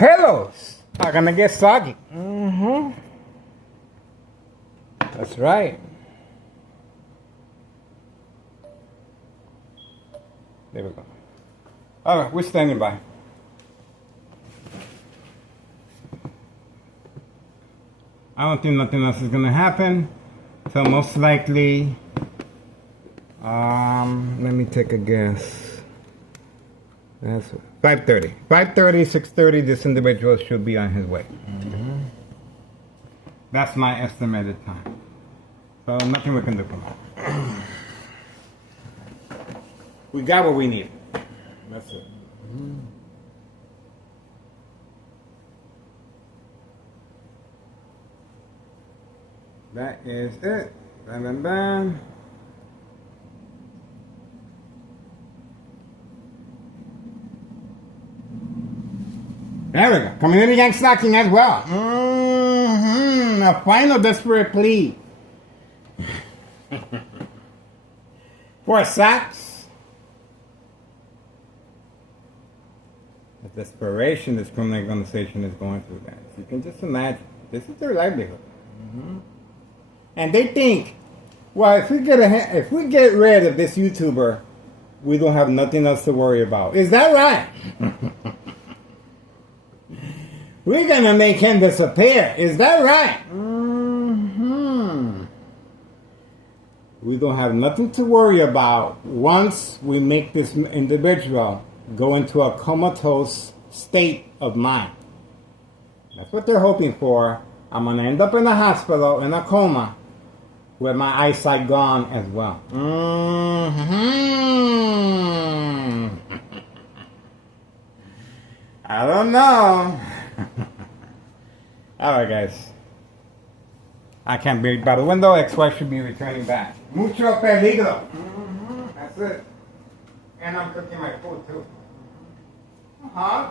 pillows are gonna get soggy. Mm-hmm. That's right. There we go. All right, we're standing by. I don't think nothing else is gonna happen. So most likely, let me take a guess. That's 5:30. 5:30, 6:30, this individual should be on his way. Mm-hmm. That's my estimated time. So nothing we can do. We got what we need. That's it. Mm-hmm. That is it. Bam, bam, bam. There we go. Community gang snacking as well. Mm-hmm. A final desperate plea. For sacks. The desperation this criminal organization is going through, guys. You can just imagine. This is their livelihood. Mm-hmm. And they think, well, if we get rid of this YouTuber, we don't have nothing else to worry about. Is that right? We're gonna make him disappear. Is that right? Mm-hmm. We don't have nothing to worry about once we make this individual go into a comatose state of mind. That's what they're hoping for. I'm gonna end up in the hospital in a coma with my eyesight gone as well. Mm-hmm. I don't know. Alright, guys. I can't be by the window. Ex-wife should be returning back. Mucho peligro. Mm-hmm. That's it. And I'm cooking my food too. Uh-huh.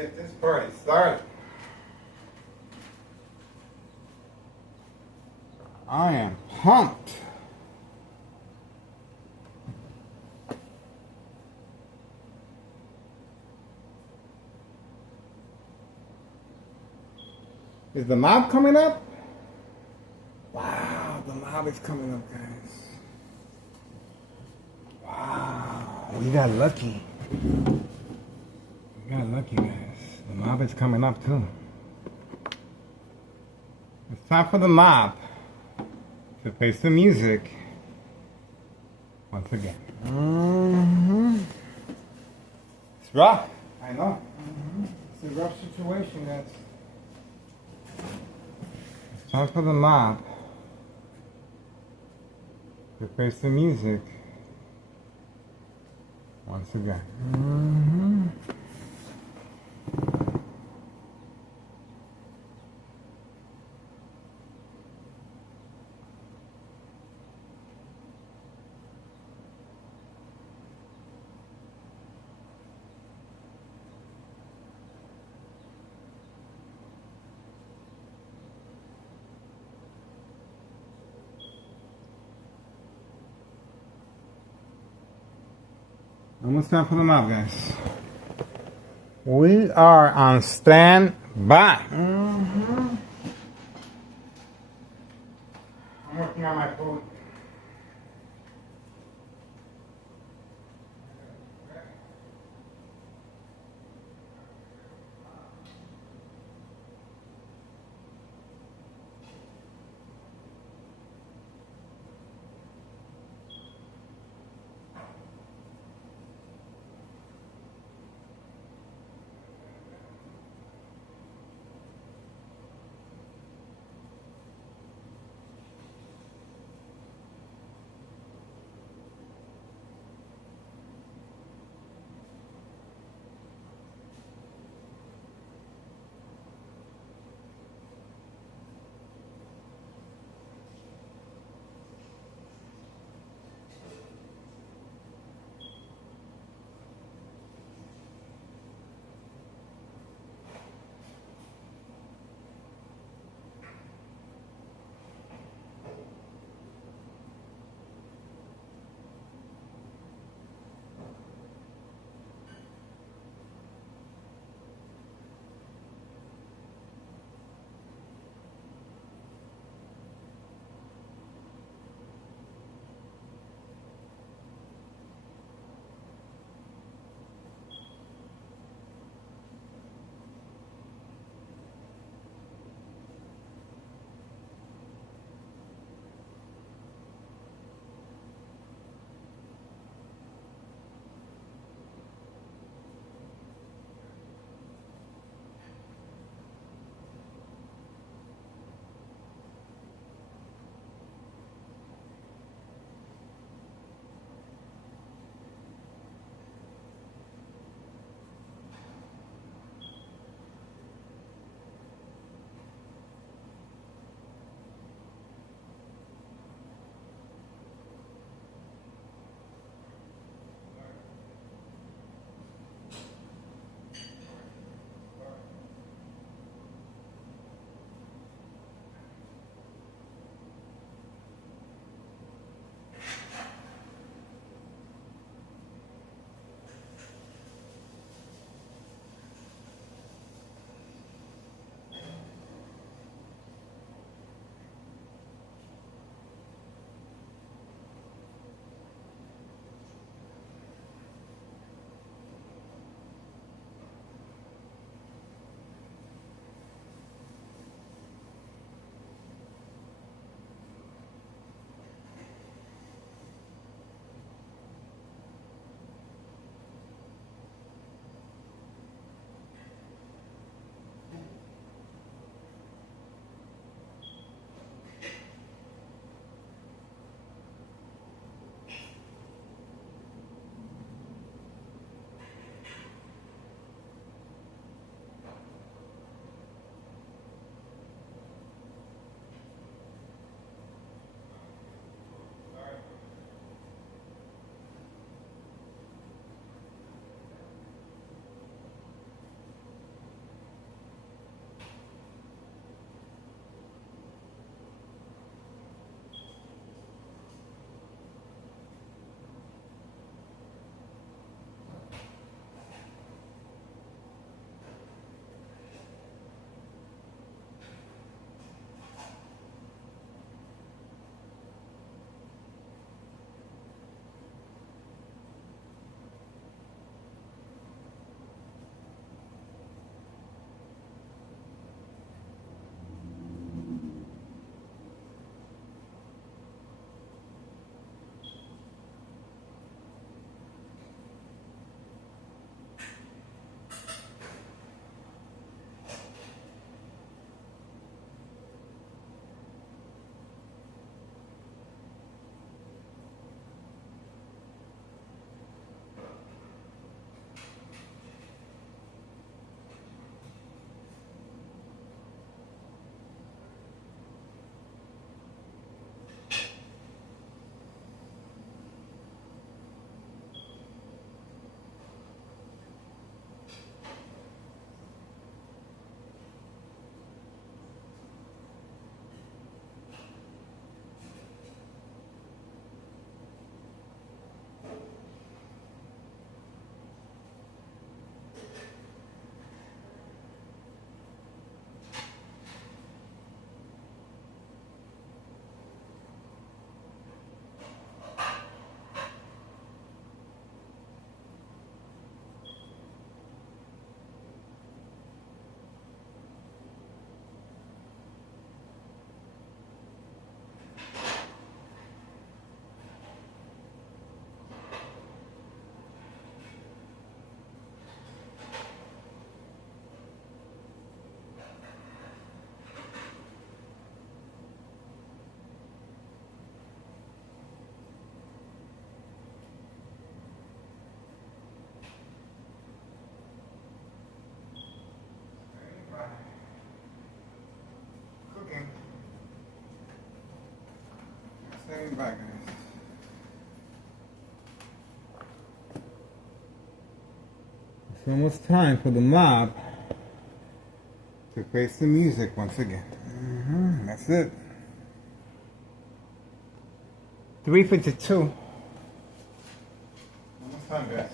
get this party started. I am pumped. Is the mob coming up? Wow, the mob is coming up, guys. Wow, we got lucky. We got lucky, guys. The mob is coming up, too. It's time for the mob to play some music once again. It's rough. I know. It's a rough situation, guys. It's time for the mob to play some music once again. Almost time for the mob, guys. We are on standby. I'm working on my food. It's almost time for the mob to face the music once again. That's it. 3:52. Almost time, guys.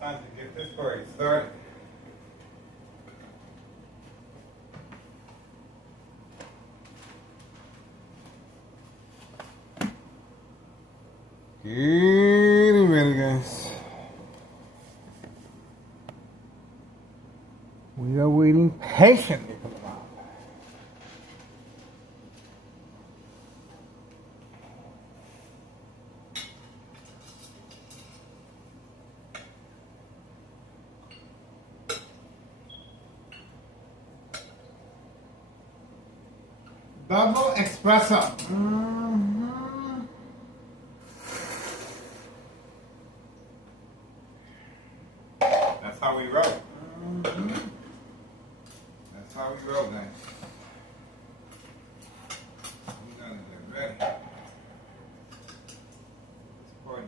Time to get this party started. Getting ready, guys. We are waiting patiently for the mob. Double espresso. That's how we roll. That's how we roll, guys. We're gonna get ready. This party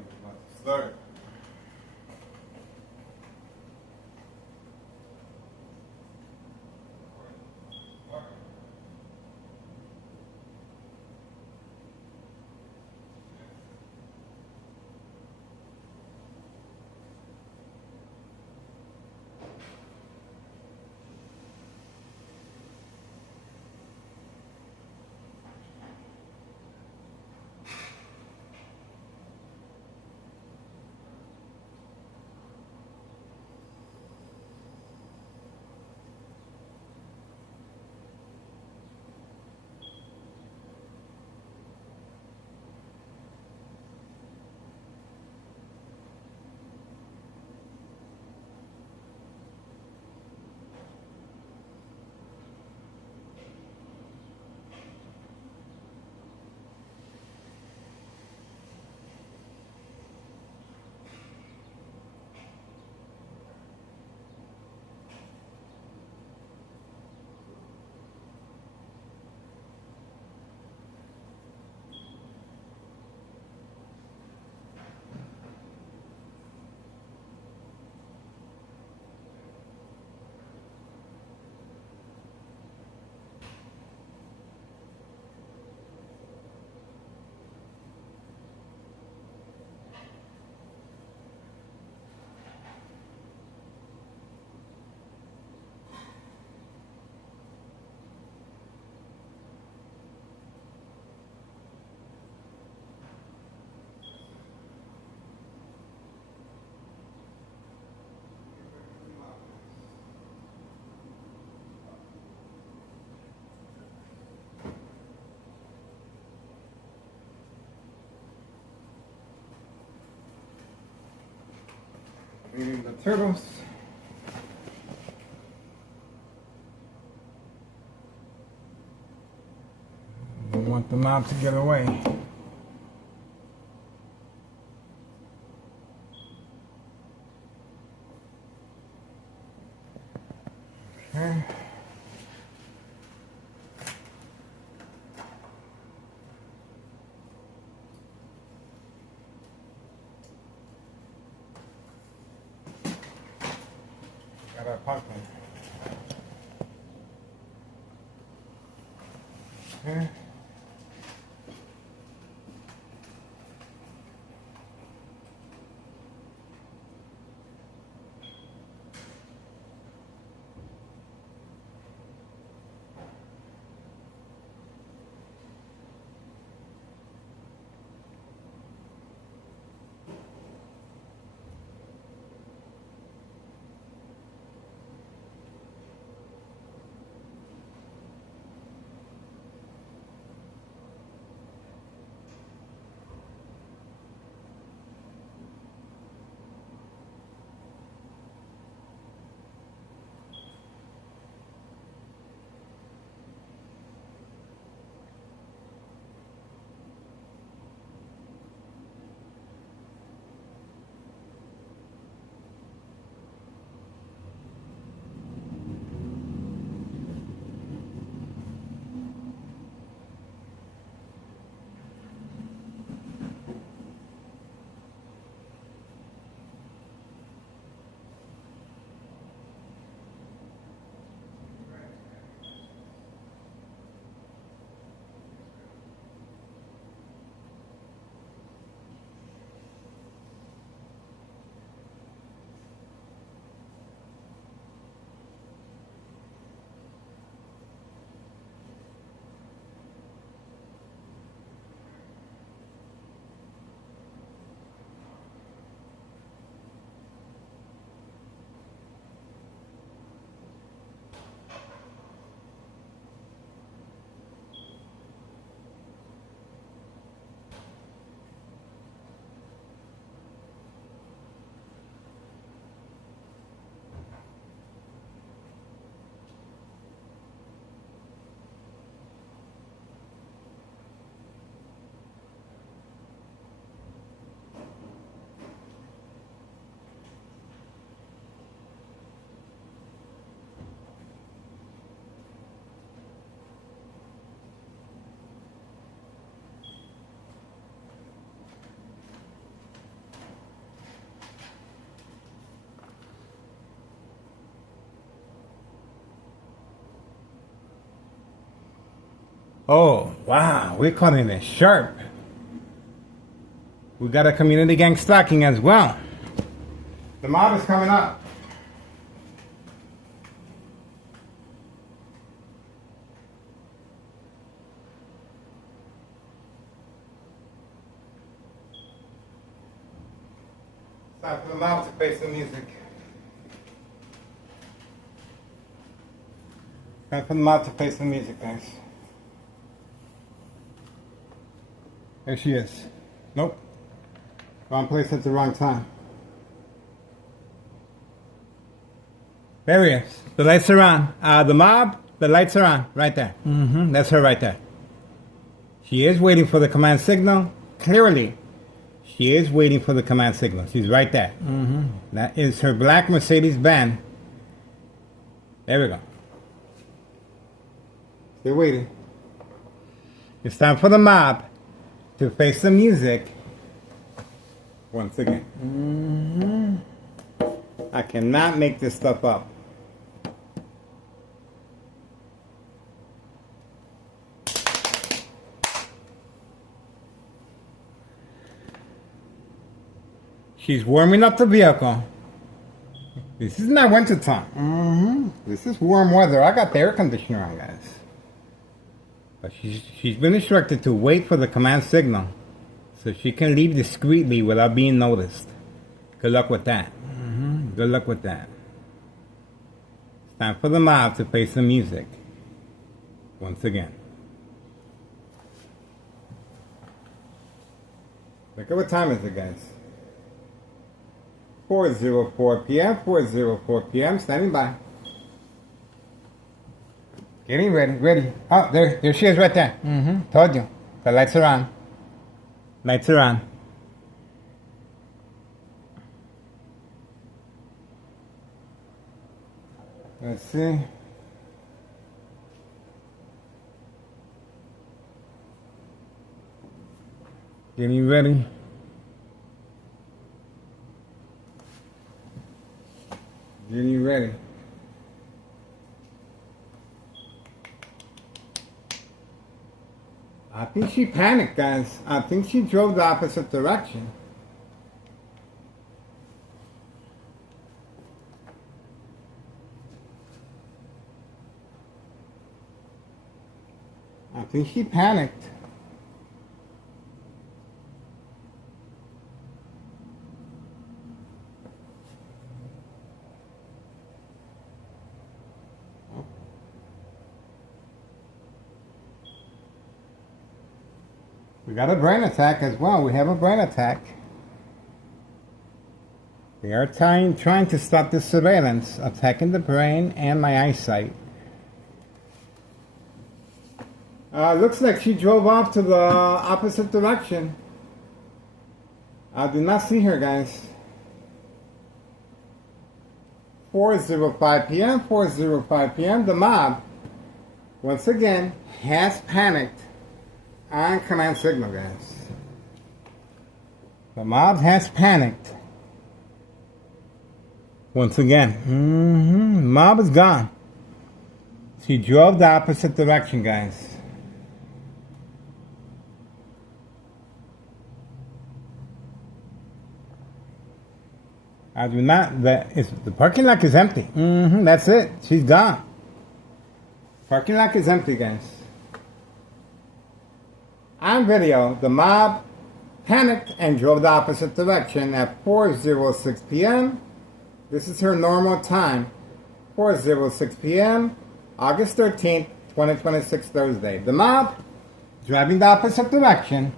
Feeding the turtles. Don't want the mob to get away. Okay. Got our pumpkin. Okay. Oh, wow, we're cutting it sharp. We got a community gang stocking as well. The mob is coming up. It's time for the mob to play some music. Time for the mob to play some music, guys. There she is. Nope. Wrong place at the wrong time. There he is. The lights are on. The mob, the lights are on. Right there. That's her right there. She is waiting for the command signal. Clearly, she is waiting for the command signal. She's right there. That is her black Mercedes-Benz. There we go. Still waiting. It's time for the mob to face the music once again. I cannot make this stuff up. She's warming up the vehicle. This is not winter time. This is warm weather. I got the air conditioner on, guys. But she's been instructed to wait for the command signal so she can leave discreetly without being noticed. Good luck with that. Good luck with that. It's time for the mob to play some music once again. Look at what time is it, guys. 4:04 p.m., 4:04 p.m., standing by. Getting ready. Oh, there she is right there. Told you. The lights are on. Lights are on. Let's see. Getting ready. Getting ready. I think she panicked, guys. I think she drove the opposite direction. I think she panicked. We got a brain attack as well. We have a brain attack. They are trying to stop the surveillance, attacking the brain and my eyesight. Looks like she drove off to the opposite direction. I do not see her, guys. 4:05 p.m., 4:05 p.m. The mob, once again, has panicked on command signal, guys. The mob has panicked. Once again. Mob is gone. She drove the opposite direction, guys. I do not, the parking lot is empty. That's it. She's gone. Parking lot is empty, guys. On video, the mob panicked and drove the opposite direction at 4:06 p.m. This is her normal time. 4:06 p.m. August 13th, 2026, Thursday. The mob driving the opposite direction.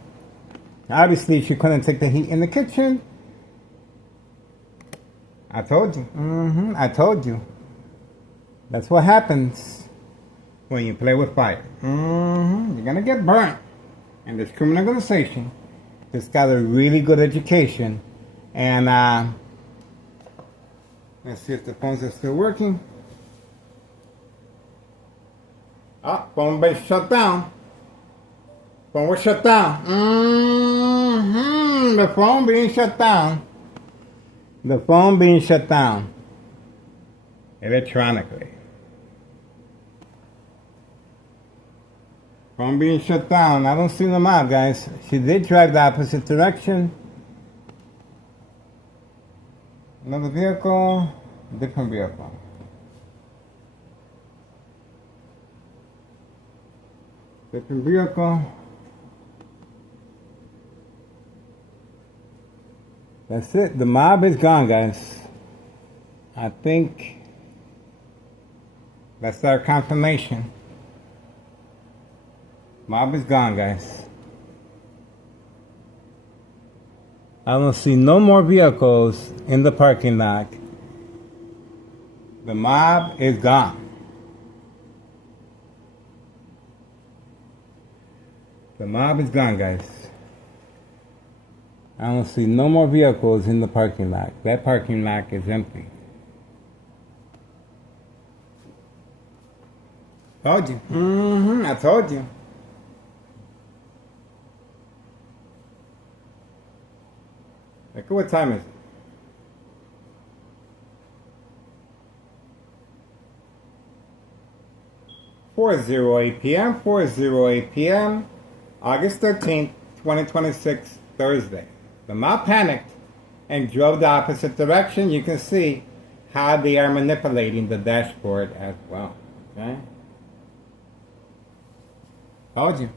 Obviously, she couldn't take the heat in the kitchen. I told you. I told you. That's what happens when you play with fire. You're gonna get burnt. And this criminal organization just got a really good education. And let's see if the phones are still working. Oh, phone base shut down. Phone was shut down. The phone being shut down. The phone being shut down electronically. Phone being shut down. I don't see the mob, guys. She did drive the opposite direction. Another vehicle, different vehicle. Different vehicle. That's it. The mob is gone, guys. I think that's our confirmation. Mob is gone, guys. I don't see no more vehicles in the parking lot. The mob is gone. The mob is gone, guys. I don't see no more vehicles in the parking lot. That parking lot is empty. Told you. I told you. Look at what time is it? .408 p.m. 4:08 p.m. August 13th, 2026, Thursday. The mob panicked and drove the opposite direction. You can see how they are manipulating the dashboard as well. Okay? Told you.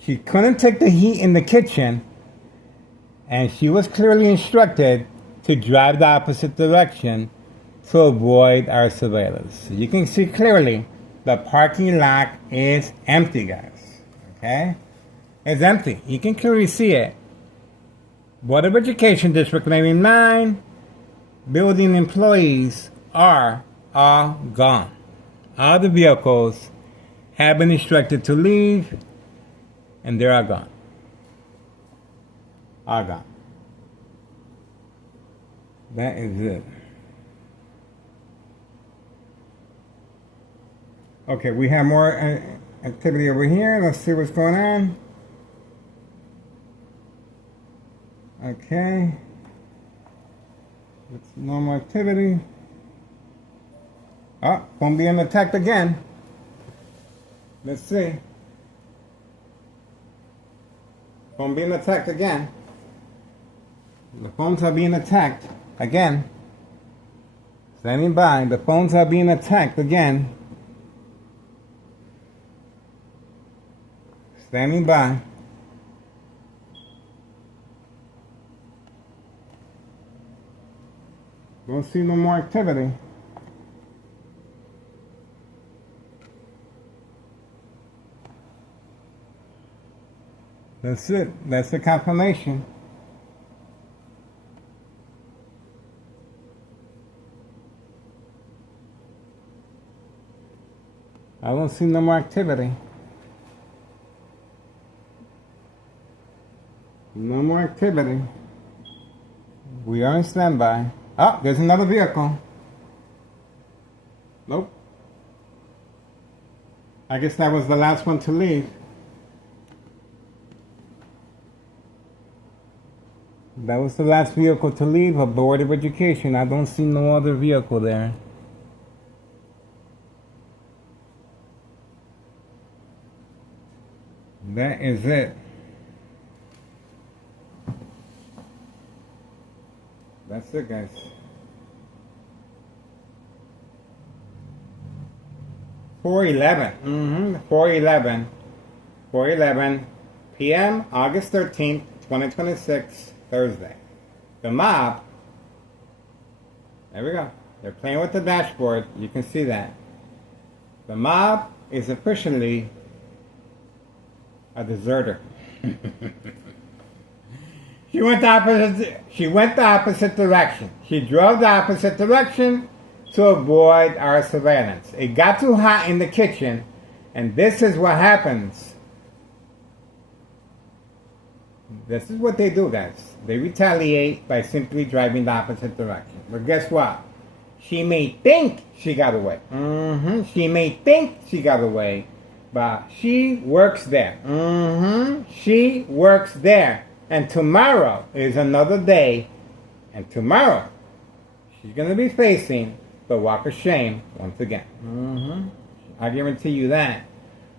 She couldn't take the heat in the kitchen, and she was clearly instructed to drive the opposite direction to avoid our surveillance. You can see clearly the parking lot is empty, guys. Okay? It's empty. You can clearly see it. Board of Education District 99 building employees are all gone. All the vehicles have been instructed to leave, and they are gone. All gone. That is it. Okay, we have more activity over here. Let's see what's going on. Okay. It's normal activity. Oh, phone being attacked again. Let's see. Phone being attacked again. The phones are being attacked again. Standing by. The phones are being attacked again. Standing by. Don't see no more activity. That's it. That's the confirmation. I don't see no more activity. No more activity. We are in standby. Oh, there's another vehicle. Nope. I guess that was the last one to leave. That was the last vehicle to leave a Board of Education. I don't see no other vehicle there. That is it. That's it, guys. .411. 4:11 p.m. August 13th, 2026, Thursday. The mob. There we go. They're playing with the dashboard. You can see that. The mob is officially a deserter. She went the opposite direction. She drove the opposite direction to avoid our surveillance. It got too hot in the kitchen, and this is what happens. This is what they do, guys. They retaliate by simply driving the opposite direction. But guess what? She may think she got away. She may think she got away, but she works there. She works there. And tomorrow is another day, and tomorrow she's going to be facing the walk of shame once again. I guarantee you that.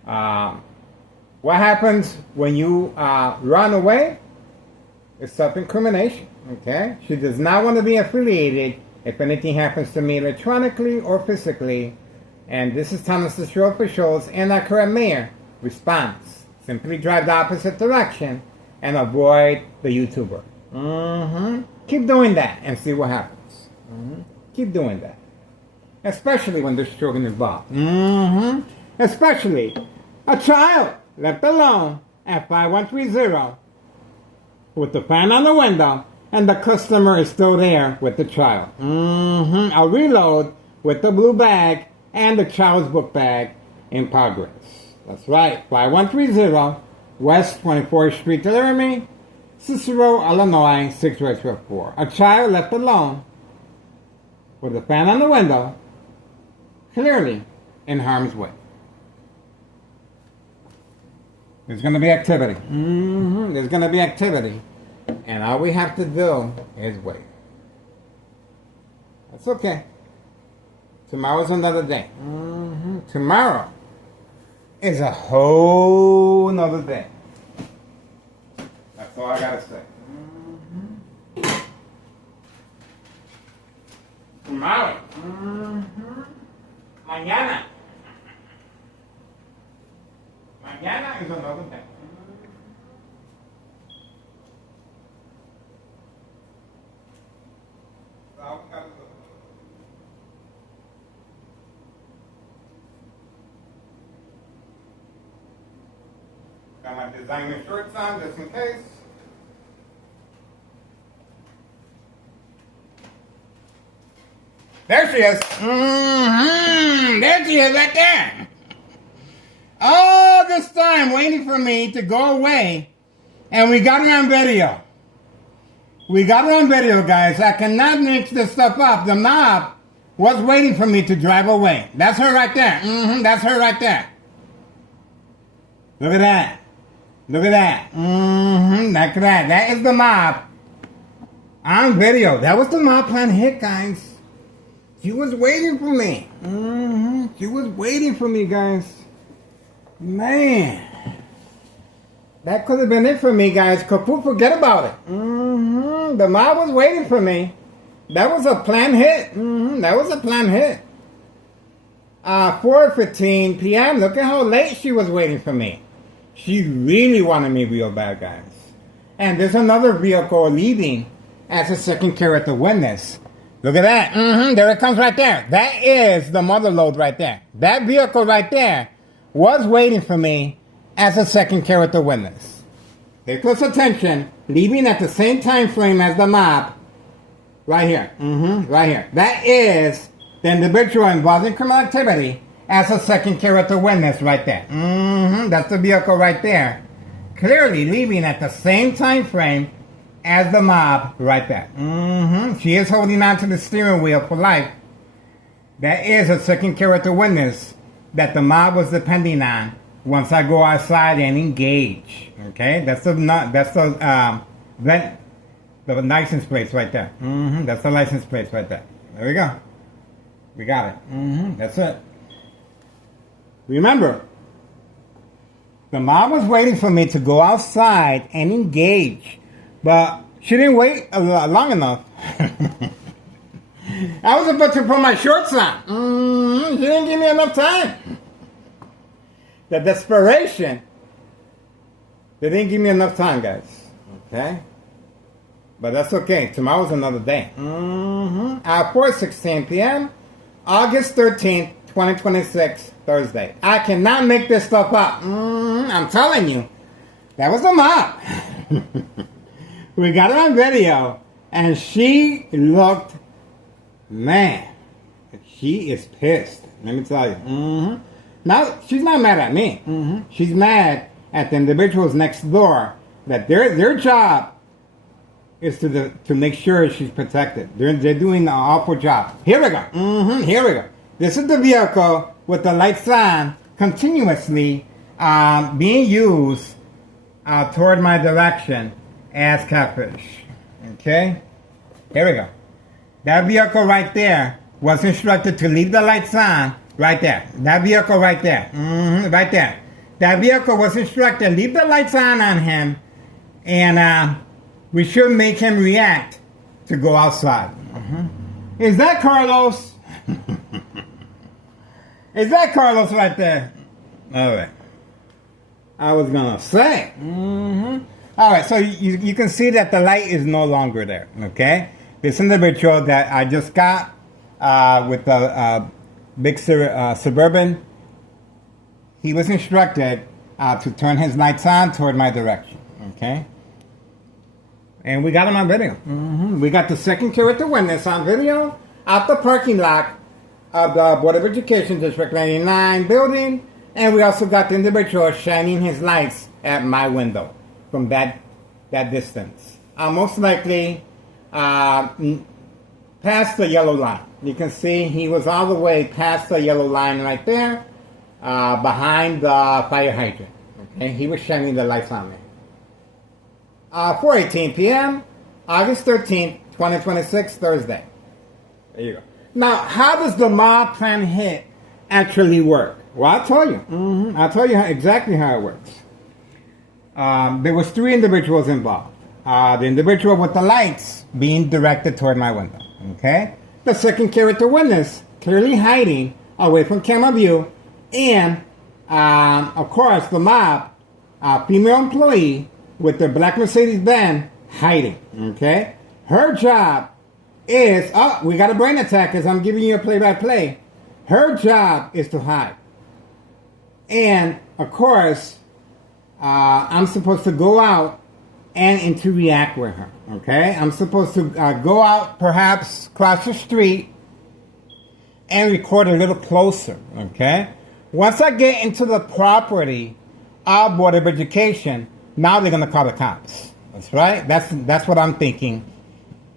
What happens when you run away? It's self-incrimination, okay? She does not want to be affiliated if anything happens to me electronically or physically. And this is Thomas the Show officials and our current mayor response. Simply drive the opposite direction and avoid the YouTuber. Keep doing that and see what happens. Keep doing that. Especially when there's children involved. Especially a child left alone at 5130 with the fan on the window and the customer is still there with the child. A reload with the blue bag and the child's book bag in progress. That's right, 5130 West 24th Street, Laramie, Cicero, Illinois, 684. A child left alone with a fan on the window, clearly in harm's way. There's going to be activity. There's going to be activity. And all we have to do is wait. That's okay. Tomorrow's another day. Tomorrow is a whole nother day. That's all I gotta say. Tomorrow. Mañana. Mañana is another day. Got my designer shorts on just in case. There she is. Mm-hmm. There she is right there. All this time waiting for me to go away. And we got it on video. We got it on video, guys. I cannot mix this stuff up. The mob was waiting for me to drive away. That's her right there. Mm-hmm. That's her right there. Look at that. Look at that. Mm-hmm. Look at that. That is the mob. On video. That was the mob plan hit, guys. She was waiting for me. Mm-hmm. She was waiting for me, guys. Man. That could have been it for me, guys. Kaput, forget about it. Mm-hmm. The mob was waiting for me. That was a planned hit. Mm-hmm. That was a planned hit. 4:15 p.m. Look at how late she was waiting for me. She really wanted me real bad, guys. And there's another vehicle leaving as a second character witness. Look at that. Mm-hmm. There it comes right there. That is the mother load right there. That vehicle right there was waiting for me as a second character witness. Pay close attention. Leaving at the same time frame as the mob. Right here. Mm-hmm. Right here. That is the individual involved in criminal activity as a second character witness right there. Mm-hmm. That's the vehicle right there. Clearly leaving at the same time frame as the mob right there. Mm-hmm. She is holding on to the steering wheel for life. That is a second character witness that the mob was depending on once I go outside and engage. Okay? That's the license plates right there. Mm-hmm. That's the license plates right there. There we go. We got it. Mm-hmm. That's it. Remember, the mob was waiting for me to go outside and engage, but she didn't wait long enough. I was about to put my shorts on. Mm-hmm. She didn't give me enough time. The desperation, they didn't give me enough time, guys. Okay? But that's okay. Tomorrow's another day. Mm-hmm. 4:16 p.m., August 13th, 2026, Thursday. I cannot make this stuff up. Mm-hmm. I'm telling you. That was the mob. We got it on video, and she looked, man, she is pissed. Let me tell you. Mm-hmm. Now, she's not mad at me. Mm-hmm. She's mad at the individuals next door that their job is to make sure she's protected. They're doing an awful job. Here we go. Mm-hmm. Here we go. This is the vehicle with the lights on continuously being used toward my direction as catfish. Okay? Here we go. That vehicle right there was instructed to leave the lights on right there. That vehicle right there. Mm-hmm. Right there. That vehicle was instructed, leave the lights on him, and we should make him react to go outside. Mm-hmm. Is that Carlos? Is that Carlos right there? All right. I was going to say. Mm-hmm. All right, so you can see that the light is no longer there, okay? This individual that I just got with the big Suburban, he was instructed to turn his lights on toward my direction, okay? And we got him on video. Mm-hmm. We got the second character witness on video at the parking lot of the Board of Education District 99 building, and we also got the individual shining his lights at my window from that distance. Most likely past the yellow line. You can see he was all the way past the yellow line right there, behind the fire hydrant. Okay, he was shining the lights on me. 4:18 p.m., August 13th, 2026, Thursday. There you go. Now, how does the mob plan hit actually work? Well, I'll tell you. Mm-hmm. I'll tell you exactly how it works. There was 3 individuals involved. The individual with the lights being directed toward my window. Okay? The second character witness clearly hiding away from camera view. And, of course, the mob, female employee with the black Mercedes-Benz hiding. Okay? Her job is, we got a brain attack as I'm giving you a play-by-play. Her job is to hide. And, of course, I'm supposed to go out and interact with her, okay? I'm supposed to go out, perhaps cross the street, and record a little closer, okay? Once I get into the property of Board of Education, now they're going to call the cops. That's right. That's what I'm thinking.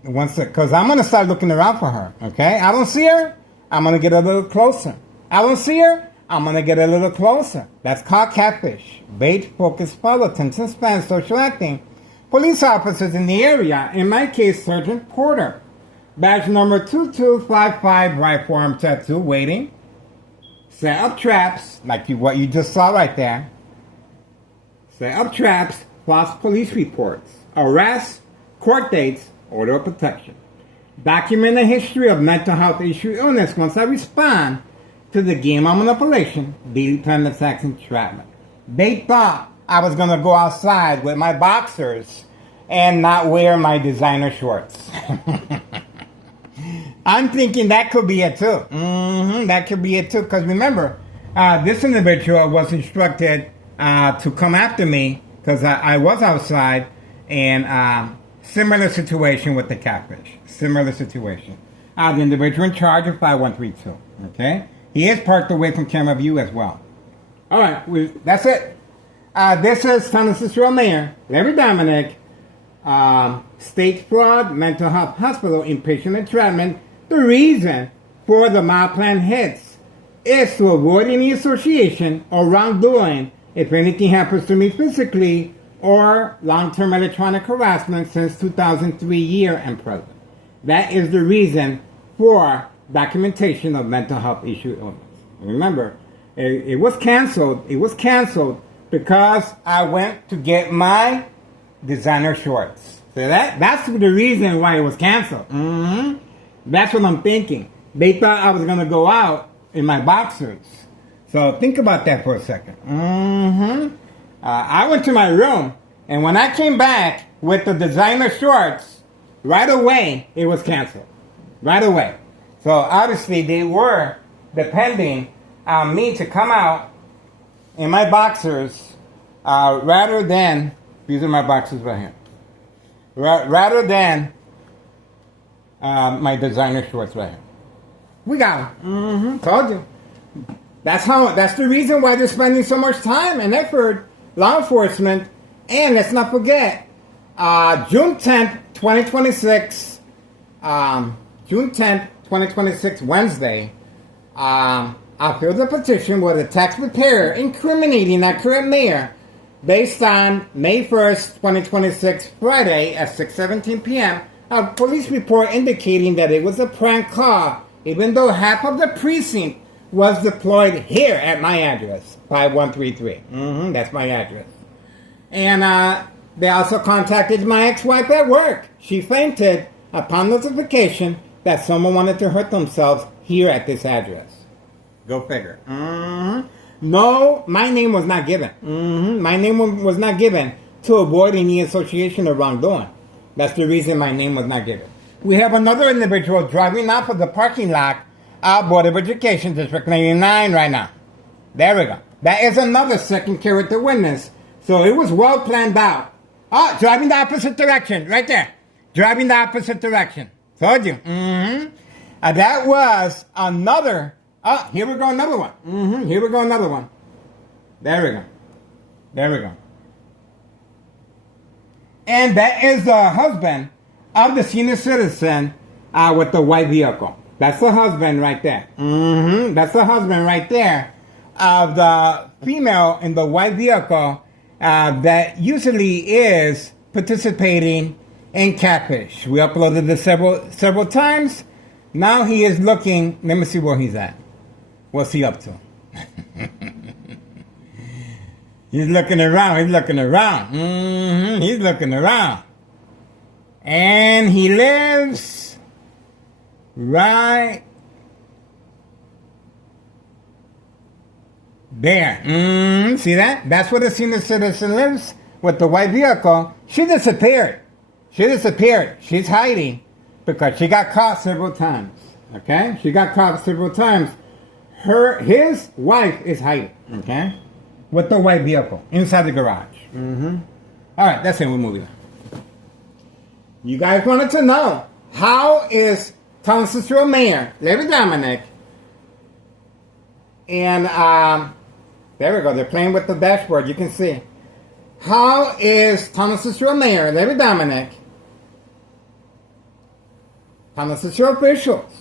Because I'm going to start looking around for her, okay? I don't see her, I'm going to get a little closer. I don't see her, I'm going to get a little closer. That's called catfish. Bait, focus, follow, attention span, social acting. Police officers in the area, in my case, Sergeant Porter. Badge number 2255, right forearm tattoo, waiting. Set up traps, like what you just saw right there. Set up traps, false police reports, arrests, court dates, order of protection. Document a history of mental health issue illness once I respond to the game of manipulation, daily plan attacks, and entrapment. They thought I was going to go outside with my boxers and not wear my designer shorts. I'm thinking that could be it too. That could be it too. Because remember, this individual was instructed to come after me because I was outside, and similar situation with the catfish. Similar situation. The individual in charge of 5132. Okay? He is parked away from camera view as well. All right, that's it. This is San Francisco Mayor Larry Dominic, State Fraud, Mental Health Hospital, Inpatient Entrapment. The reason for the mild plan hits is to avoid any association or wrongdoing if anything happens to me physically or long-term electronic harassment since 2003 year and present. That is the reason for documentation of mental health issue illness. Remember, it was canceled. It was canceled because I went to get my designer shorts. So that's the reason why it was canceled. That's what I'm thinking. They thought I was going to go out in my boxers. So think about that for a second. I went to my room, and when I came back with the designer shorts, right away, it was canceled. Right away. So obviously, they were depending on me to come out in my boxers rather than, these are my boxers right here, rather than my designer shorts right here. We got them. Told you. That's the reason why they're spending so much time and effort, law enforcement. And let's not forget, June 10th, 2026, June 10th, 2026, Wednesday, I filed a petition with a tax preparer incriminating our current mayor based on May 1st, 2026, Friday at 6:17 p.m., a police report indicating that it was a prank call, even though half of the precinct was deployed here at my address, 5133. That's my address. And they also contacted my ex-wife at work. She fainted upon notification that someone wanted to hurt themselves here at this address. Go figure. No, my name was not given. My name was not given to avoid any association or wrongdoing. That's the reason my name was not given. We have another individual driving off of the parking lot of Board of Education, District 99 right now. There we go. That is another second character witness. So it was well planned out. Oh, driving the opposite direction, right there. Driving the opposite direction. Told you. That was another. Oh, here we go, another one. Here we go, another one. There we go. There we go. And that is the husband of the senior citizen with the white vehicle. That's the husband right there. That's the husband right there of the female in the white vehicle that usually is participating in catfish. We uploaded this several times. Now he is looking. Let me see where he's at. What's he up to? He's looking around. He's looking around. He's looking around. And he lives right there. See that? That's where the senior citizen lives with the white vehicle. She disappeared. She disappeared. She's hiding because she got caught several times. Okay? She got caught several times. His wife is hiding. Okay? With the white vehicle inside the garage. All right, that's it. We're moving on. You guys wanted to know, how is San Francisco Mayor Larry Dominic And there we go. They're playing with the dashboard. You can see. How is Thomas Cicero Mayor, Larry Dominic, Thomas Cicero officials,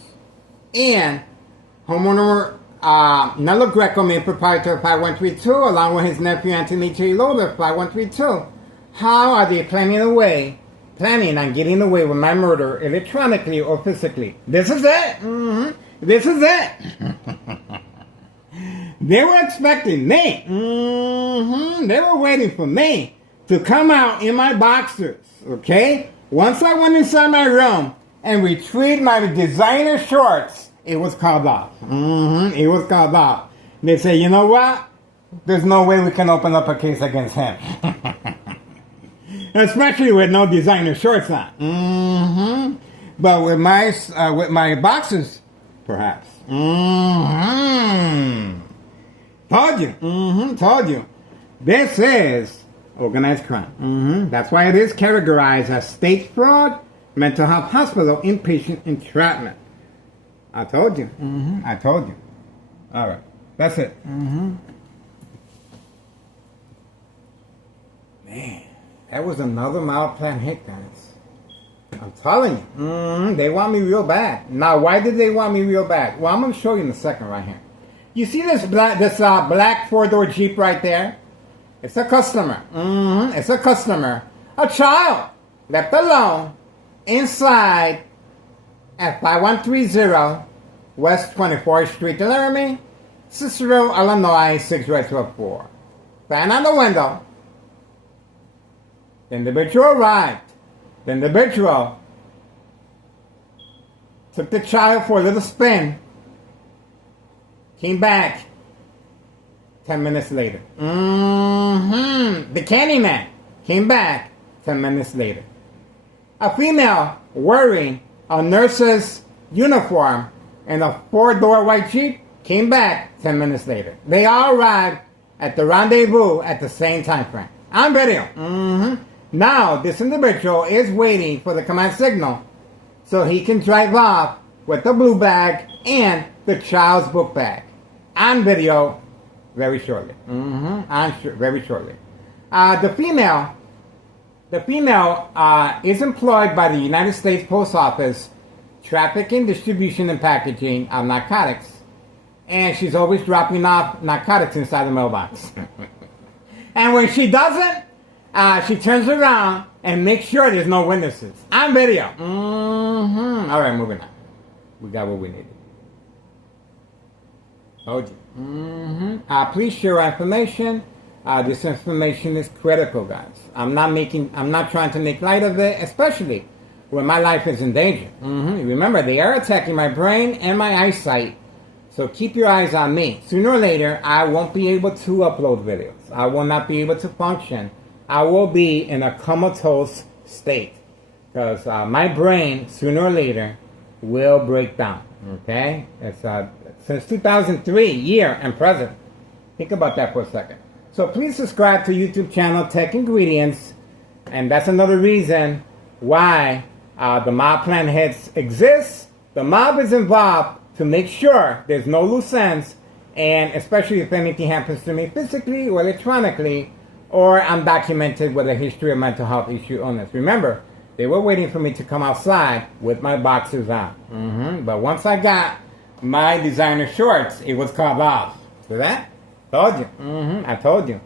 and homeowner Nello Greco, main proprietor of 5132, along with his nephew Anthony J. Loda, 5132, how are they planning on getting away with my murder electronically or physically? This is it. This is it. They were expecting me. They were waiting for me to come out in my boxers. Okay? Once I went inside my room and retrieved my designer shorts, it was called off. It was called off. They say, you know what? There's no way we can open up a case against him. Especially with no designer shorts on. But with my boxers, perhaps. Told you. Told you. This is organized crime. That's why it is categorized as state fraud, mental health hospital, inpatient entrapment. I told you. I told you. All right. That's it. Man, that was another mild plan hit, guys. I'm telling you. They want me real bad. Now, why did they want me real bad? Well, I'm going to show you in a second right here. You see this black four-door Jeep right there? It's a customer. It's a customer. A child left alone inside at 5130 West 24th Street, Laramie, Cicero, Illinois, 60804. Fan on the window. The individual arrived. The individual took the child for a little spin. Came back 10 minutes later. The Candyman came back 10 minutes later. A female wearing a nurse's uniform and a four-door white Jeep came back 10 minutes later. They all arrived at the rendezvous at the same time frame. On video. Now, this individual is waiting for the command signal so he can drive off with the blue bag and the child's book bag. On video very shortly. Very shortly. The female is employed by the United States Post Office, trafficking, distribution, and packaging of narcotics. And she's always dropping off narcotics inside the mailbox. And when she doesn't, she turns around and makes sure there's no witnesses. On video. All right, moving on. We got what we needed. Told you. Please share our information. This information is critical, guys. I'm not trying to make light of it, especially when my life is in danger. Remember, they are attacking my brain and my eyesight. So keep your eyes on me. Sooner or later, I won't be able to upload videos. I will not be able to function. I will be in a comatose state. Because my brain, sooner or later, will break down. Okay? It's since 2003, year and present. Think about that for a second. So please subscribe to YouTube channel Tech Ingredients. And that's another reason why the mob plan hits exists. The mob is involved to make sure there's no loose ends, and especially if anything happens to me physically or electronically, or I'm documented with a history of mental health issue illness. Remember, they were waiting for me to come outside with my boxers on. But once I got my designer shorts, it was called off. See that? Told you. I told you.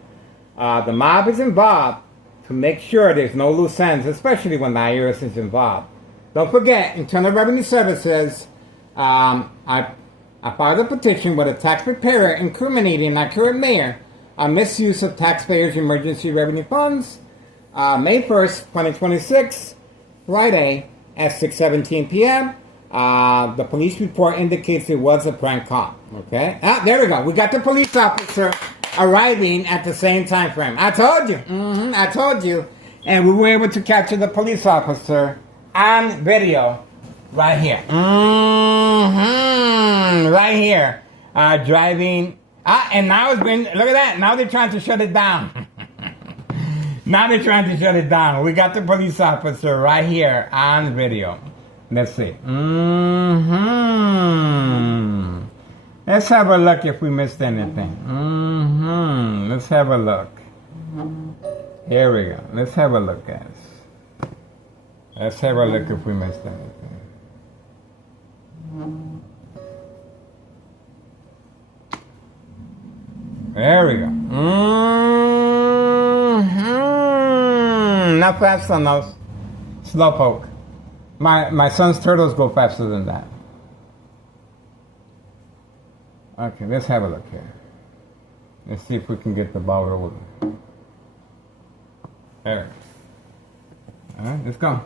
The mob is involved to make sure there's no loose ends, especially when the IRS is involved. Don't forget, Internal Revenue Services, I filed a petition with a tax preparer incriminating our current mayor on misuse of taxpayers' emergency revenue funds. May 1st, 2026, Friday at 6:17 p.m. The police report indicates it was a prank call. Okay? There we go. We got the police officer arriving at the same time frame. I told you. I told you. And we were able to capture the police officer on video right here. Right here. Driving. And now it's been, look at that. Now they're trying to shut it down. Now they're trying to shut it down. We got the police officer right here on video. Let's see. Let's have a look if we missed anything. Let's have a look. Here we go. Let's have a look, guys. Let's have a look if we missed anything. There we go. Not fast enough. Slowpoke. My son's turtles go faster than that. Okay, let's have a look here. Let's see if we can get the ball rolling. There. All right, let's go.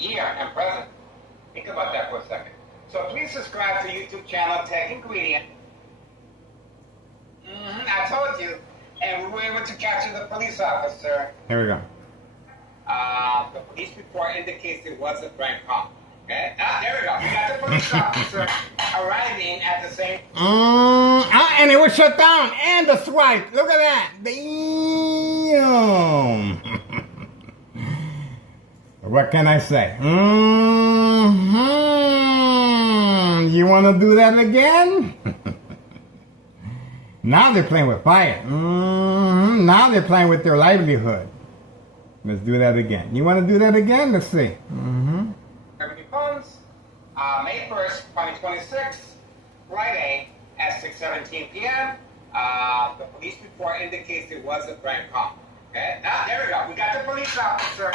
Year and present. Think about that for a second. So please subscribe to YouTube channel Tech Ingredient. I told you. And we were able to capture the police officer. Here we go. The police report indicates it was a prank call. Okay? There we go. We got the police officer arriving at the same... and it was shut down. And the swipe. Look at that. Damn. What can I say? You want to do that again? Now they're playing with fire. Now they're playing with their livelihood. Let's do that again. You want to do that again? Let's see. Revenue funds, May 1st, 2026, Friday at 6:17 p.m. The police report indicates it was a prank call. Okay, there we go. We got the police officer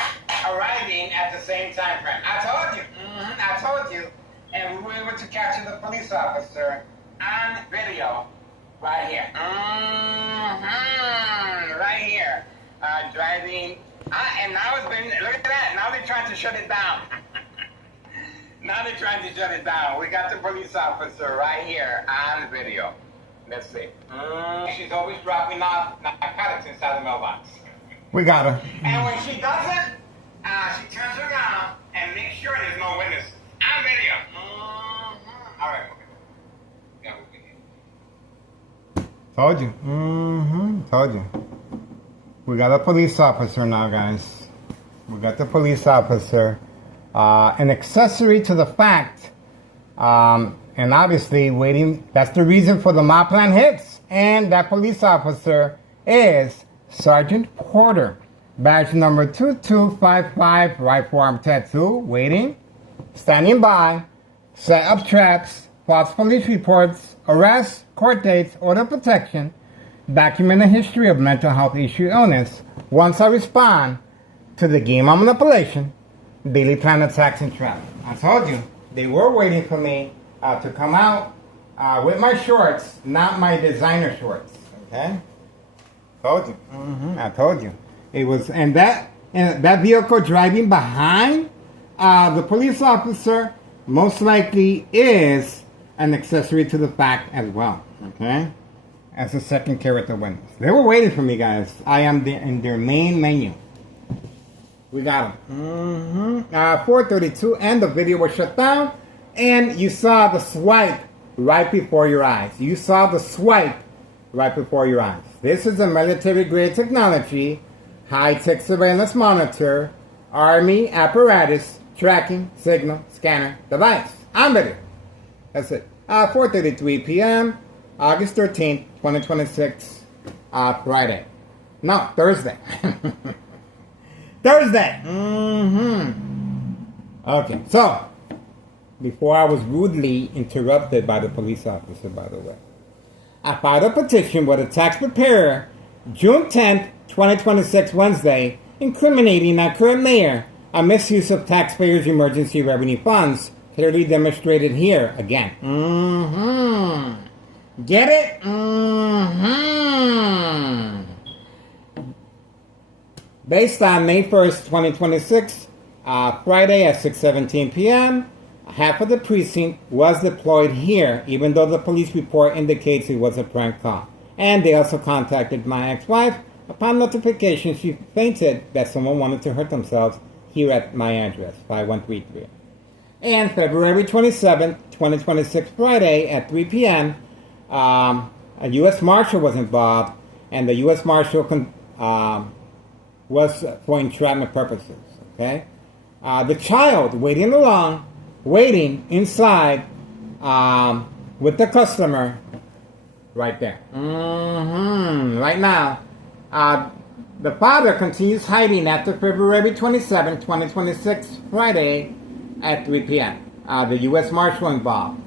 arriving at the same time frame. I told you. I told you. And we were able to capture the police officer on video right here. Right here. Driving. And now it's been, look at that. Now they're trying to shut it down. Now they're trying to shut it down. We got the police officer right here on video. Let's see. She's always dropping off narcotics inside the mailbox. We got her. And when she does it, she turns around and makes sure there's no witness. On video. All right. Okay. Yeah, we'll be here. Told you. Told you. We got a police officer now, guys. We got the police officer. An accessory to the fact, and obviously waiting, that's the reason for the mob plan hits. And that police officer is Sergeant Porter, badge number 2255, right forearm tattoo, waiting, standing by, set up traps, false police reports, arrests, court dates, order protection, document a history of mental health issue illness. Once I respond to the game of manipulation, daily plan attacks and traps. I told you, they were waiting for me to come out with my shorts, not my designer shorts. Okay? Told you. I told you. It was, and that vehicle driving behind the police officer most likely is an accessory to the fact as well. Okay? As a second character witness. They were waiting for me, guys. I am in their main menu. We got them. 4:32, and the video was shut down. And you saw the swipe right before your eyes. You saw the swipe right before your eyes. This is a military-grade technology, high-tech surveillance monitor, Army apparatus, tracking, signal, scanner, device. I'm ready. That's it. 4:33 p.m., August 13th, 2026, Friday. No, Thursday. Thursday. Okay, so before I was rudely interrupted by the police officer, by the way, I filed a petition with a tax preparer June 10th, 2026, Wednesday, incriminating our current mayor a misuse of taxpayers' emergency revenue funds, clearly demonstrated here again. Get it? Based on May 1st, 2026, Friday at 6:17 p.m., half of the precinct was deployed here, even though the police report indicates it was a prank call. And they also contacted my ex-wife. Upon notification, she fainted that someone wanted to hurt themselves here at my address, 5133. And February 27th, 2026, Friday at 3 p.m., a U.S. Marshal was involved, and the U.S. Marshal was for entrapment purposes. Okay? The child waiting inside with the customer right there. Right now. The father continues hiding after February 27, 2026, Friday at 3 p.m. The U.S. Marshal involved.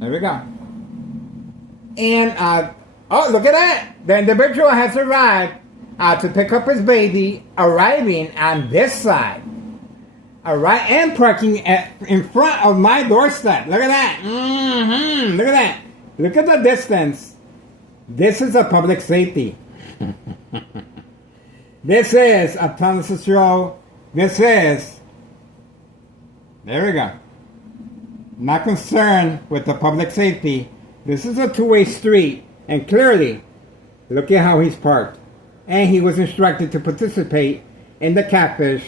There we go. And, oh, look at that. The individual has arrived to pick up his baby, arriving on this side. And parking in front of my doorstep. Look at that. Look at that. Look at the distance. This is a public safety. This is a Thomas Road. This is, there we go. Not concerned with the public safety. This is a two-way street, and clearly, look at how he's parked. And he was instructed to participate in the catfish.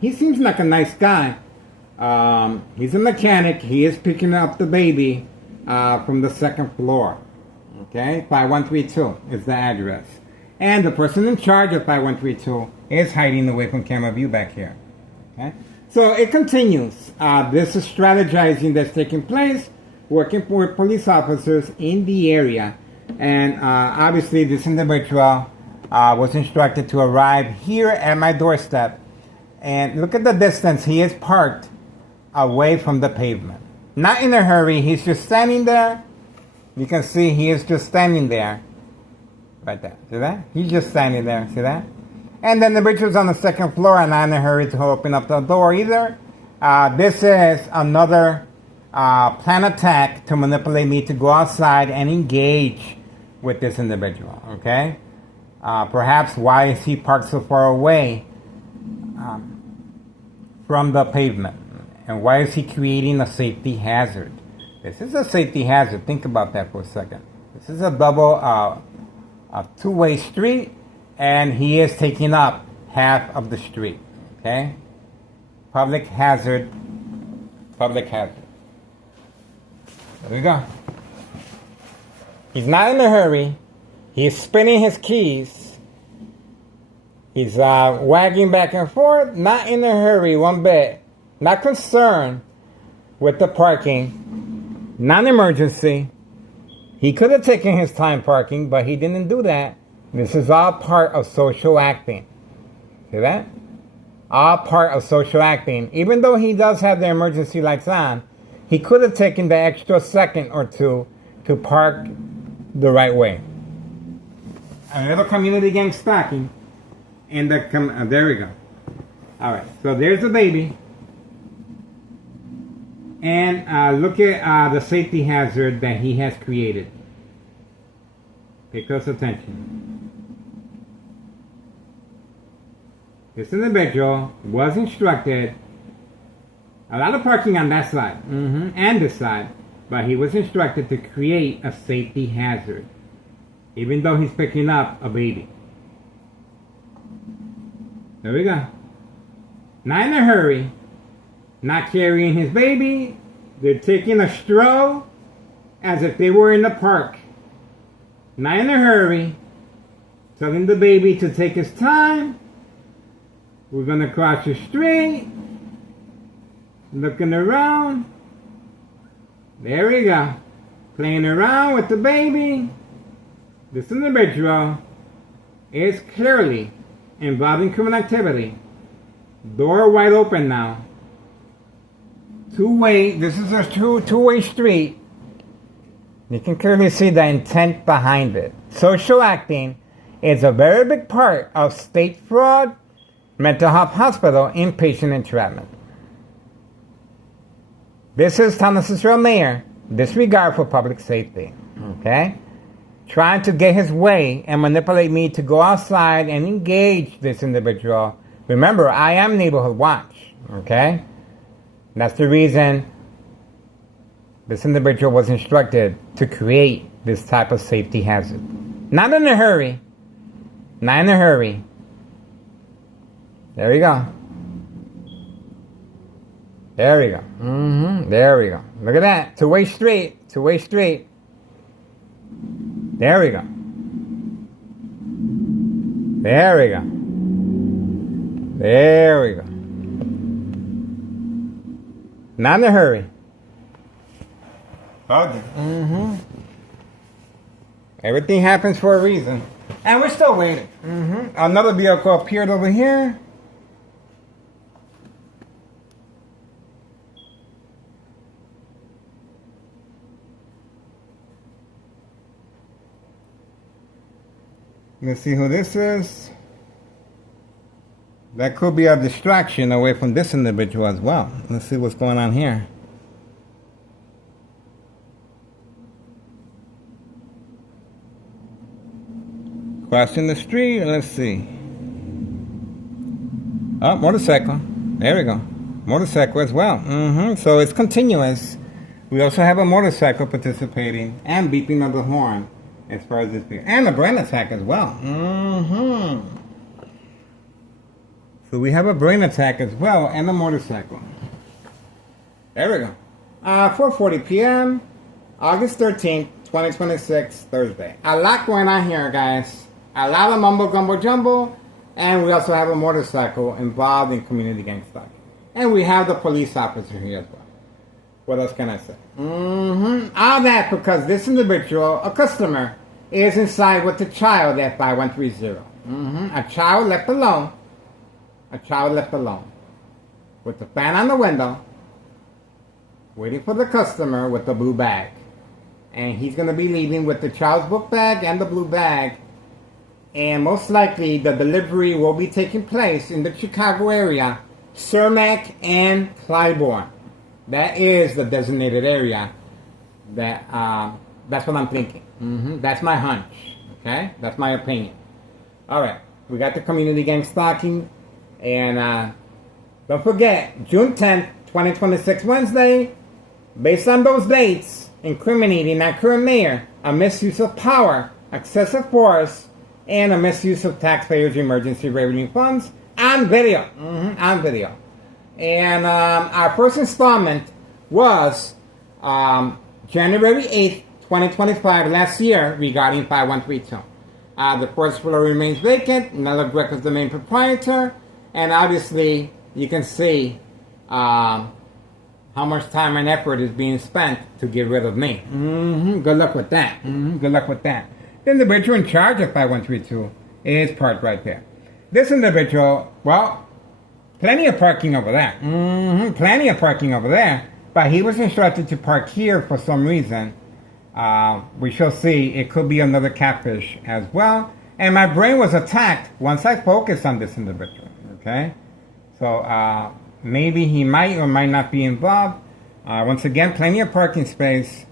He seems like a nice guy. He's a mechanic. He is picking up the baby from the second floor. Okay, 5132 is the address. And the person in charge of 5132 is hiding away from camera view back here. Okay, so it continues. This is strategizing that's taking place, working with police officers in the area. And obviously this individual was instructed to arrive here at my doorstep. And look at the distance. He is parked away from the pavement. Not in a hurry. He's just standing there. You can see he is just standing there. Right there. See that? He's just standing there. See that? And then the individual's on the second floor and not in a hurry to open up the door either. This is another planned attack to manipulate me to go outside and engage with this individual. Okay? Perhaps why is he parked so far away from the pavement? And why is he creating a safety hazard? This is a safety hazard. Think about that for a second. This is a double, a two-way street, and he is taking up half of the street. Okay? Public hazard. Public hazard. There we go. He's not in a hurry. He's spinning his keys. He's wagging back and forth. Not in a hurry one bit. Not concerned with the parking. Non-emergency. He could have taken his time parking, but he didn't do that. This is all part of social acting. See that? All part of social acting. Even though he does have the emergency lights on, he could have taken the extra second or two to park the right way. A little community gang stalking. And there we go. Alright, so there's the baby. And look at the safety hazard that he has created. Pay close attention. This individual was instructed, a lot of parking on that side, and this side, but he was instructed to create a safety hazard, even though he's picking up a baby. There we go. Not in a hurry. Not carrying his baby. They're taking a stroll as if they were in the park. Not in a hurry. Telling the baby to take his time. We're going to cross the street. Looking around. There we go. Playing around with the baby. This individual is clearly involved in criminal activity. Door wide open now. Two-way, this is a two-way street. You can clearly see the intent behind it. Social acting is a very big part of state fraud, mental health hospital, inpatient entrapment. This is Thomas Cicero Mayor, disregard for public safety. Okay? Trying to get his way and manipulate me to go outside and engage this individual. Remember, I am Neighborhood Watch. Okay? That's the reason this individual was instructed to create this type of safety hazard. Not in a hurry. Not in a hurry. There we go. There we go. There we go. Look at that. Two-way street. Two-way street. There we go. There we go. There we go. Not in a hurry. Mm-hmm. Everything happens for a reason. And we're still waiting. Mm-hmm. Another vehicle appeared over here. Let's see who this is. That could be a distraction away from this individual as well. Let's see what's going on here. Crossing the street, let's see. Oh, motorcycle. There we go. Motorcycle as well. So it's continuous. We also have a motorcycle participating and beeping of the horn as far as this vehicle. And a brain attack as well. So we have a brain attack as well and a motorcycle. There we go. 4:40 p.m. August 13th, 2026, Thursday. A lot going on here, guys. A lot of mumbo gumbo jumbo. And we also have a motorcycle involved in community gang stalking. And we have the police officer here as well. What else can I say? All that because this individual, a customer, is inside with the child at 5130. A child left alone. A child left alone. With the fan on the window. Waiting for the customer with the blue bag. And he's going to be leaving with the child's book bag and the blue bag. And most likely the delivery will be taking place in the Chicago area, Cermak and Clybourne. That is the designated area. That's what I'm thinking. That's my hunch. Okay? That's my opinion. Alright. We got the community gang stalking. And don't forget, June 10th, 2026, Wednesday, based on those dates, incriminating our current mayor, a misuse of power, excessive force, and a misuse of taxpayers' emergency revenue funds on video. On video. And our first installment was January 8th, 2025, last year, regarding 5132. The first floor remains vacant. Nella Greco is the main proprietor. And obviously, you can see how much time and effort is being spent to get rid of me. Good luck with that. Good luck with that. The individual in charge of 5132 is parked right there. This individual, well, plenty of parking over there. Plenty of parking over there. But he was instructed to park here for some reason. We shall see. It could be another catfish as well. And my brain was attacked once I focused on this individual. Okay? So, maybe he might or might not be involved. Once again, plenty of parking space.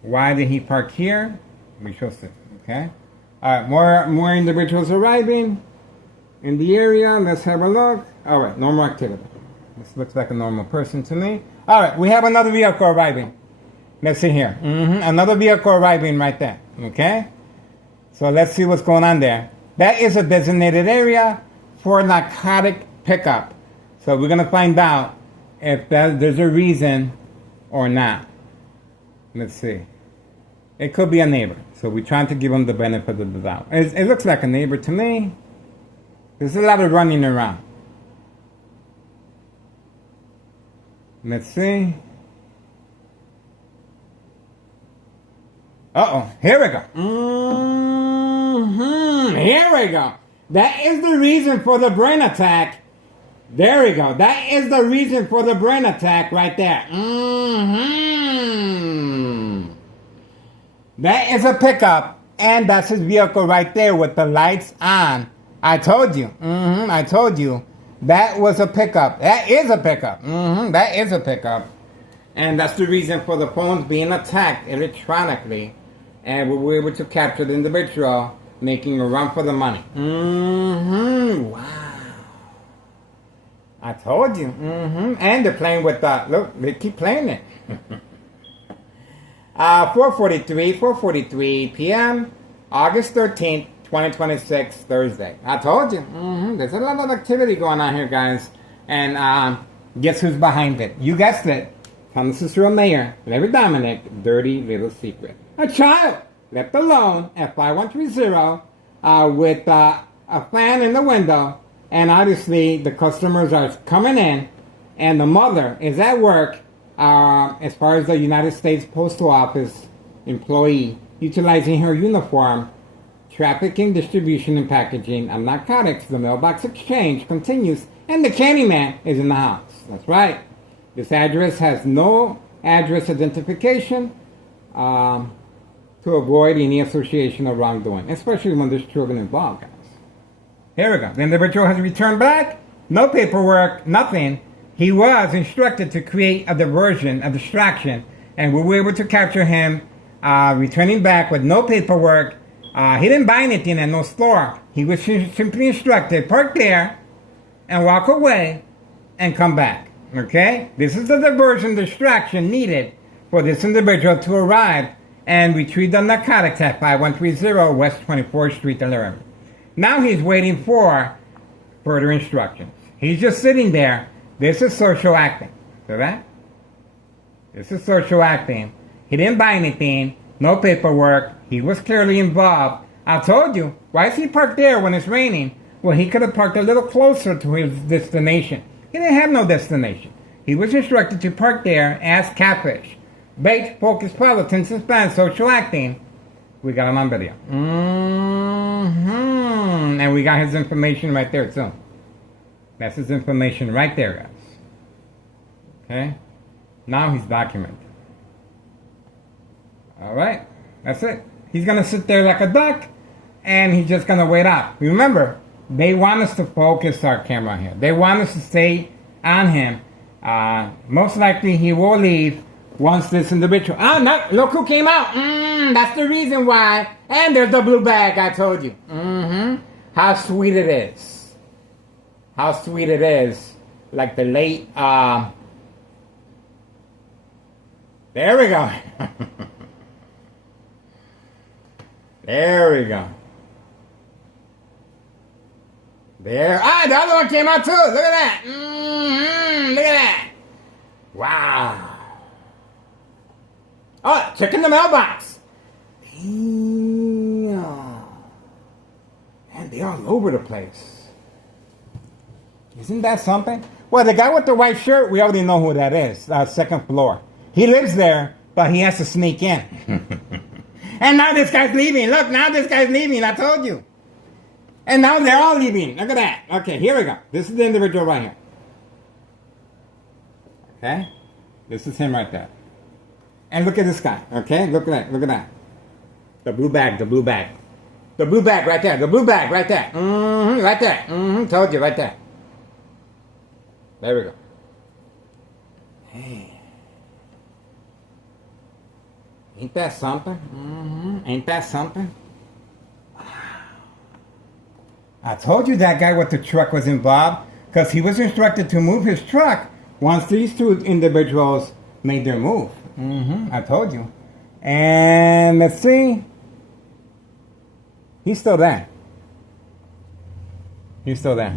Why did he park here? We shall see. Okay? Alright, more individuals arriving in the area. Let's have a look. Alright, normal activity. This looks like a normal person to me. Alright, we have another vehicle arriving. Let's see here. Another vehicle arriving right there. Okay? So let's see what's going on there. That is a designated area for narcotic pickup. So we're going to find out if there's a reason or not. Let's see. It could be a neighbor. So we're trying to give him the benefit of the doubt. It looks like a neighbor to me. There's a lot of running around. Let's see. Uh-oh. Here we go. Here we go. That is the reason for the brain attack. There we go. That is the reason for the brain attack right there. That is a pickup. And that's his vehicle right there with the lights on. I told you. I told you. That was a pickup. That is a pickup. That is a pickup. And that's the reason for the phones being attacked electronically. And we were able to capture the individual making a run for the money. Wow. I told you. And they're playing with that. Look, they keep playing it. 4:43 p.m. August 13th, 2026, Thursday. I told you. There's a lot of activity going on here, guys. And guess who's behind it? You guessed it. Thomas Cicero Mayor, Larry Dominic, dirty little secret. A child left alone at 5130 with a fan in the window And obviously, the customers are coming in, and the mother is at work, as far as the United States Postal Office employee, utilizing her uniform, trafficking, distribution, and packaging of narcotics. The mailbox exchange continues, and the Candyman is in the house. That's right. This address has no address identification to avoid any association of wrongdoing, especially when there's children involved, guys. Here we go. The individual has returned back. No paperwork, nothing. He was instructed to create a diversion, a distraction, and we were able to capture him returning back with no paperwork. He didn't buy anything at no store. He was simply instructed, park there and walk away and come back. Okay? This is the diversion distraction needed for this individual to arrive and retrieve the narcotics at 5130 West 24th Street in Laramie. Now he's waiting for further instructions. He's just sitting there. This is social acting. See that? This is social acting. He didn't buy anything. No paperwork. He was clearly involved. I told you. Why is he parked there when it's raining? Well, he could have parked a little closer to his destination. He didn't have no destination. He was instructed to park there as catfish. Bait, focus, politics, and Spanish, social acting. We got him on video. And we got his information right there, too. That's his information right there, guys. Okay? Now he's documented. Alright? That's it. He's going to sit there like a duck, and he's just going to wait out. Remember, they want us to focus our camera here. They want us to stay on him. Most likely he will leave once this individual... Oh, no, look who came out. That's the reason why. And there's the blue bag, I told you. How sweet it is. How sweet it is. Like the late... There we go. There we go. There. The other one came out too. Look at that. Look at that. Wow. Oh, check in the mailbox. Damn. Man, they're all over the place. Isn't that something? Well, the guy with the white shirt, we already know who that is. Second floor. He lives there, but he has to sneak in. And now this guy's leaving. Look, now this guy's leaving. I told you. And now they're all leaving. Look at that. Okay, here we go. This is the individual right here. Okay? This is him right there. And look at this guy. Okay? Look at that. Look at that. The blue bag. The blue bag. The blue bag right there. The blue bag right there. Right there. Told you right there. There we go. Hey. Ain't that something? Ain't that something? I told you that guy with the truck was involved because he was instructed to move his truck once these two individuals made their move. I told you. And let's see. He's still there. He's still there.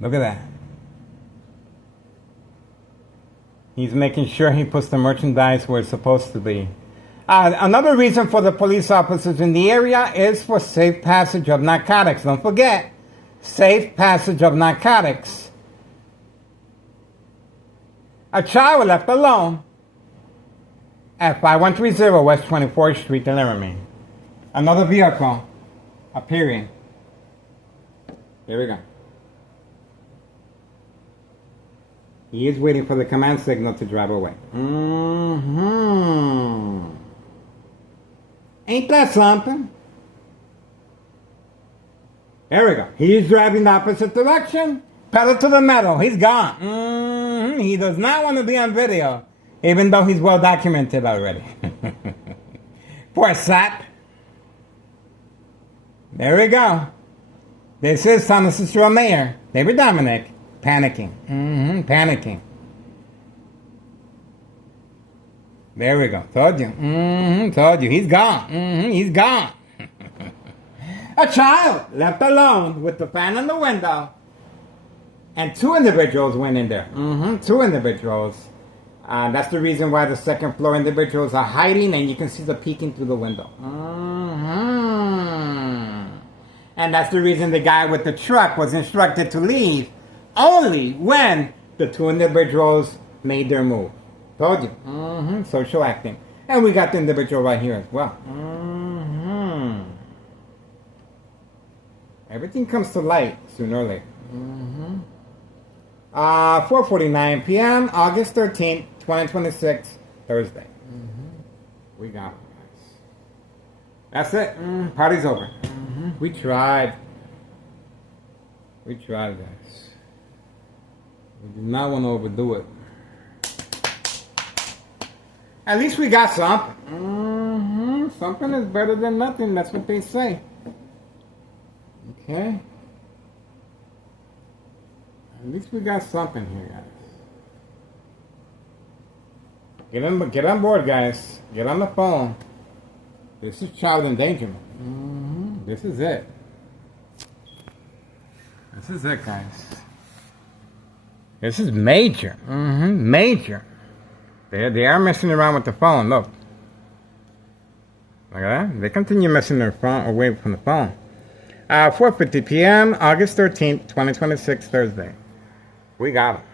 Look at that. He's making sure he puts the merchandise where it's supposed to be. Another reason for the police officers in the area is for safe passage of narcotics. Don't forget, safe passage of narcotics. A child left alone at 5130 West 24th Street in Laramie. Another vehicle appearing. Here we go. He is waiting for the command signal to drive away. Ain't that something? There we go. He's driving the opposite direction. Pedal to the metal. He's gone. He does not want to be on video, even though he's well documented already. Poor sap. There we go. This is San Francisco Mayor David Dominic panicking. Panicking. There we go. Told you. Told you. He's gone. He's gone. A child left alone with the fan in the window. And two individuals went in there. Two individuals. That's the reason why the second floor individuals are hiding and you can see them peeking through the window. And that's the reason the guy with the truck was instructed to leave only when the two individuals made their move. Told you. Social acting. And we got the individual right here as well. Everything comes to light sooner or later. 4:49 p.m., August 13th, 2026, Thursday. We got it, guys. That's it. Party's over. We tried. We tried, guys. We did not want to overdo it. At least we got something. Something is better than nothing. That's what they say. Okay. At least we got something here, guys. Get on board, guys. Get on the phone. This is child endangerment. This is it. This is it, guys. This is major. Major. They are messing around with the phone. Look. Look at that. They continue messing their phone away from the phone. 4:50 p.m., August 13th, 2026, Thursday. We got it.